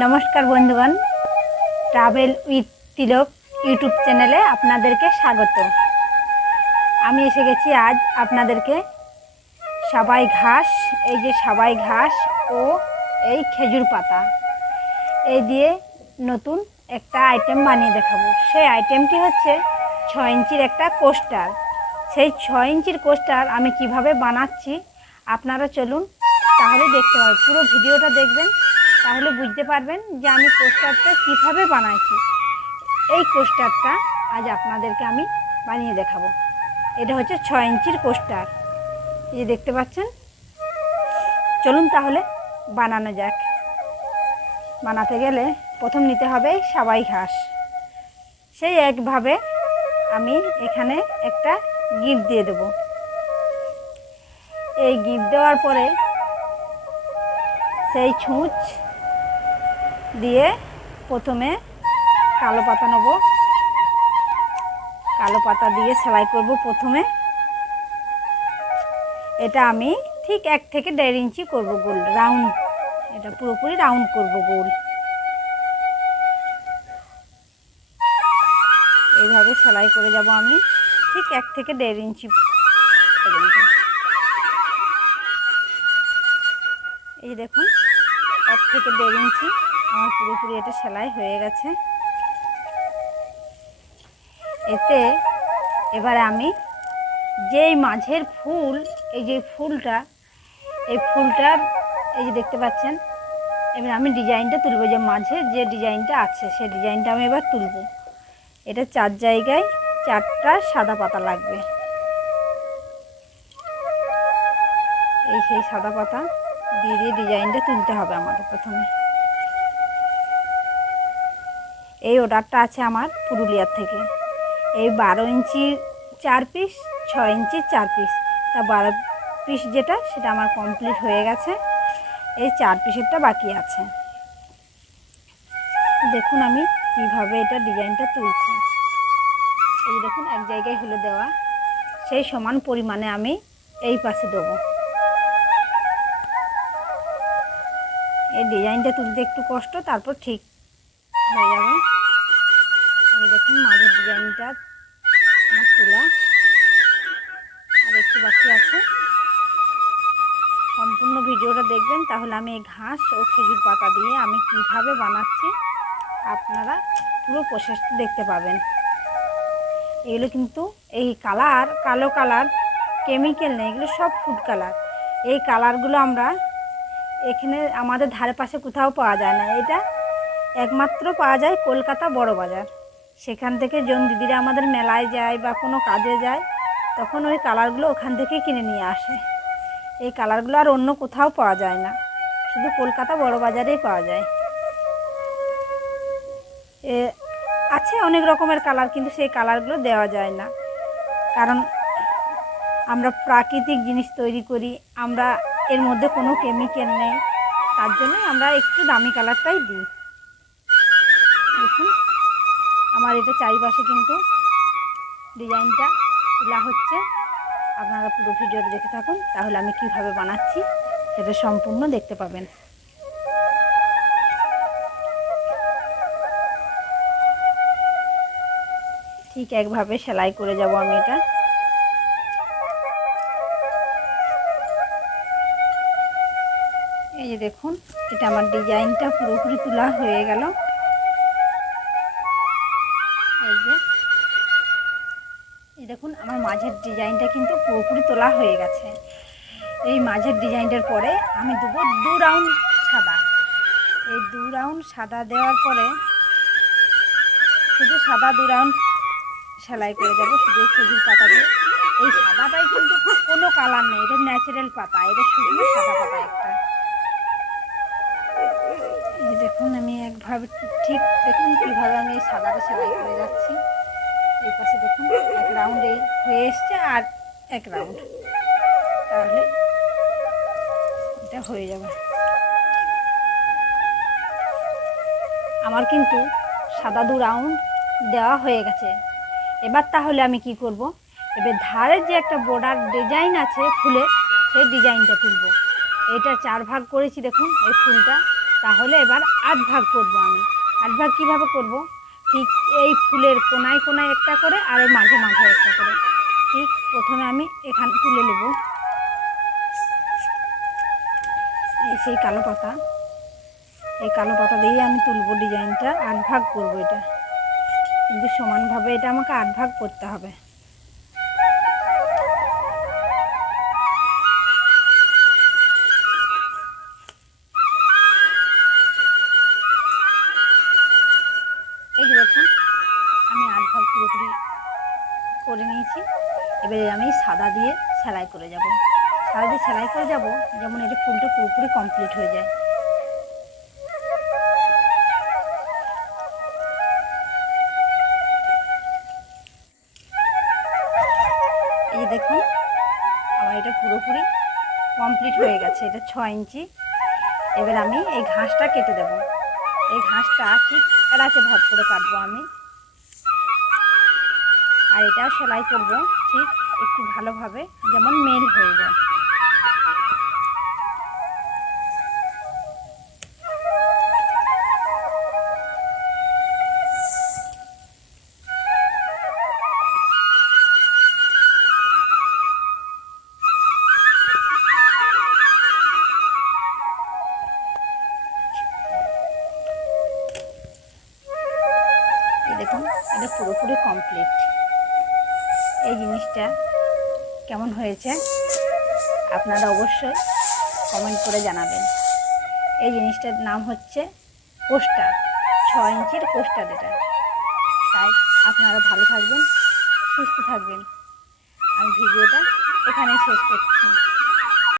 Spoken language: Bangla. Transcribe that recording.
নমস্কার বন্ধুগণ। ট্রাভেল উইথ তিলক ইউটিউব চ্যানেলে আপনাদেরকে স্বাগত। আমি এসে গেছি আজ আপনাদেরকে সাবাই ঘাস, এই যে সাবাই ঘাস ও এই খেজুর পাতা। এই দিয়ে নতুন একটা আইটেম বানিয়ে দেখাবো। সেই আইটেমটি হচ্ছে ছ ইঞ্চির একটা কোস্টার সেই ছ ইঞ্চির কোস্টার আমি কীভাবে বানাচ্ছি আপনারা চলুন তাহলে দেখতে পাবেন পুরো ভিডিওটা দেখবেন তাহলে বুঝতে পারবেন যে আমি কোস্টারটা কীভাবে বানাইছি। এই কোস্টারটা আজ আপনাদেরকে আমি বানিয়ে দেখাবো। এটা হচ্ছে ছ ইঞ্চির কোস্টার এই যে দেখতে পাচ্ছেন? চলুন তাহলে বানানো যাক। বানাতে গেলে প্রথম নিতে হবে সাবাই ঘাস। সেই একভাবে আমি এখানে একটা গিফ দিয়ে দেব। এই গিফট দেওয়ার পরে সেই ছুঁচ দিয়ে প্রথমে কালো পাতা নেব। কালো পাতা দিয়ে সেলাই করব প্রথমে। এটা আমি ঠিক এক থেকে দেড় ইঞ্চি করব গোল, রাউন্ড। এটা পুরোপুরি রাউন্ড করব গোল। এইভাবে সেলাই করে যাব আমি ঠিক এক থেকে দেড় ইঞ্চি এই দেখুন, এক থেকে দেড় ইঞ্চি। আমার পুরোপুরি এটা সেলাই হয়ে গেছে। এতে এবারে আমি যেই মাঝের ফুল, এই যে ফুলটা, এই ফুলটার এই যে দেখতে পাচ্ছেন, এবার আমি ডিজাইনটা তুলবো, যে মাঝে যে ডিজাইনটা আছে, সেই ডিজাইনটা আমি এবার তুলবো। এটা চার জায়গায় চারটা সাদা পাতা লাগবে। এই সেই সাদা পাতা দিয়ে দিয়ে ডিজাইনটা তুলতে হবে আমাকে প্রথমে। এই অর্ডারটা আছে আমার পুরুলিয়ার থেকে। এই বারো ইঞ্চি চার পিস ছ ইঞ্চি চার পিস তা বারো পিস যেটা, সেটা আমার কমপ্লিট হয়ে গেছে। এই চার পিসেরটা বাকি আছে। দেখুন আমি কীভাবে এটা ডিজাইনটা তুলছি। এই দেখুন, এক জায়গায় হলো দেওয়া। সেই সমান পরিমাণে আমি এই পাশে দেবো। এই ডিজাইনটা তুলতে একটু কষ্ট, তারপর ঠিক হয়ে যাবে। দেখুন মাঝের ডিজাইনটা আমার তোলা আর একটু বাকি আছে। সম্পূর্ণ ভিডিওটা দেখবেন, তাহলে আমি এই ঘাস ও খেজুর পাতা দিয়ে আমি কীভাবে বানাচ্ছি, আপনারা পুরো প্রসেসটা দেখতে পাবেন। এগুলো কিন্তু এই কালার, কালো কালার, কেমিক্যাল নেই, এগুলো সব ফুড কালার। এই কালারগুলো আমরা এখানে আমাদের ধারে পাশে কোথাও পাওয়া যায় না। এটা একমাত্র পাওয়া যায় কলকাতা বড় বাজার। সেখান থেকে জন দিদিরা আমাদের মেলায় যায় বা কোনো কাজে যায়, তখন ওই কালারগুলো ওখান থেকে কিনে নিয়ে আসে। এই কালারগুলো আর অন্য কোথাও পাওয়া যায় না। শুধু কলকাতা বড় বাজারেই পাওয়া যায়। এ, আছে অনেক রকমের কালার, কিন্তু সেই কালারগুলো দেওয়া যায় না। কারণ আমরা প্রাকৃতিক জিনিস তৈরি করি, আমরা এর মধ্যে কোনো কেমিক্যাল নেই, তার জন্য আমরা একটু দামি কালারটাই দিই। দেখুন। আমার এটা চারিপাশে কিন্তু ডিজাইনটা তোলা হচ্ছে। আপনারা পুরো ভিডিওটা দেখে থাকুন, তাহলে আমি কীভাবে বানাচ্ছি সেটা সম্পূর্ণ দেখতে পাবেন। ঠিক একভাবে সেলাই করে যাব আমি এটা। এই যে দেখুন, এটা আমার ডিজাইনটা পুরোপুরি তোলা হয়ে গেল। এই এই দেখুন, আমার মাঝের ডিজাইনটা কিন্তু পুরোপুরি তোলা হয়ে গেছে। এই মাঝের ডিজাইনটার পরে আমি দেবো দু রাউন্ড সাদা। এই দু রাউন্ড সাদা দেওয়ার পরে শুধু সাদা দু রাউন্ড সেলাই করে দেবো, শুধু এই পাতা দিয়ে। এই সাদাটাই কিন্তু কোনো কালার নেই, এটা ন্যাচারাল পাতা, এটা শুধু সাদা পাতা একটা। দেখুন, আমি একভাবে ঠিক দেখুন কীভাবে আমি এই সাদাটা সেলাই করে যাচ্ছি। এই পাশে দেখুন, এক রাউন্ড এই হয়ে এসছে আর এক রাউন্ড তাহলে এটা হয়ে যাবে। আমার কিন্তু সাদা দু রাউন্ড দেওয়া হয়ে গেছে। এবার তাহলে আমি কি করব? এবার ধারের যে একটা বর্ডার ডিজাইন আছে ফুলের সেই ডিজাইনটা তুলব। এটা চার ভাগ করেছি দেখুন, এই ফুলটা। তাহলে এবার আট ভাগ করব আমি। আট ভাগ কীভাবে করব? ঠিক এই ফুলের কোনায় কোনায় একটা করে আর এই মাঝে মাঝে একটা করে। ঠিক প্রথমে আমি এখানে তুলে নেব। এই সেই কালো পাতা। এই কালো পাতা দিয়েই আমি তুলবো ডিজাইনটা আট ভাগ করব এটা। কিন্তু সমানভাবে এটা আমাকে আট ভাগ করতে হবে। এবারে আমি সাদা দিয়ে সেলাই করে যাব। সাদা দিয়ে সেলাই করে যাব, যেমন এটা ফুলটা পুরোপুরি কমপ্লিট হয়ে যায়। এই দেখুন, আমার এটা পুরোপুরি কমপ্লিট হয়ে গেছে, এটা ছ ইঞ্চি। এবার আমি এই ঘাসটা কেটে দেব। এই ঘাসটা ঠিক এড়াচে ভাগ করে কাটবো আমি। আর এটা সেলাই করব, ঠিক একটু ভালোভাবে, যেমন মেল হয়ে যায়। দেখুন, এটা পুরোপুরি কমপ্লিট এই জিনিসটা কেমন হয়েছে আপনারা অবশ্যই কমেন্ট করে জানাবেন। এই জিনিসটার নাম হচ্ছে পোস্টার ছ ইঞ্চির পোস্টার এটা। তাই আপনারা ভালো থাকবেন, সুস্থ থাকবেন। আমি ভিডিওটা এখানেই শেষ করছি।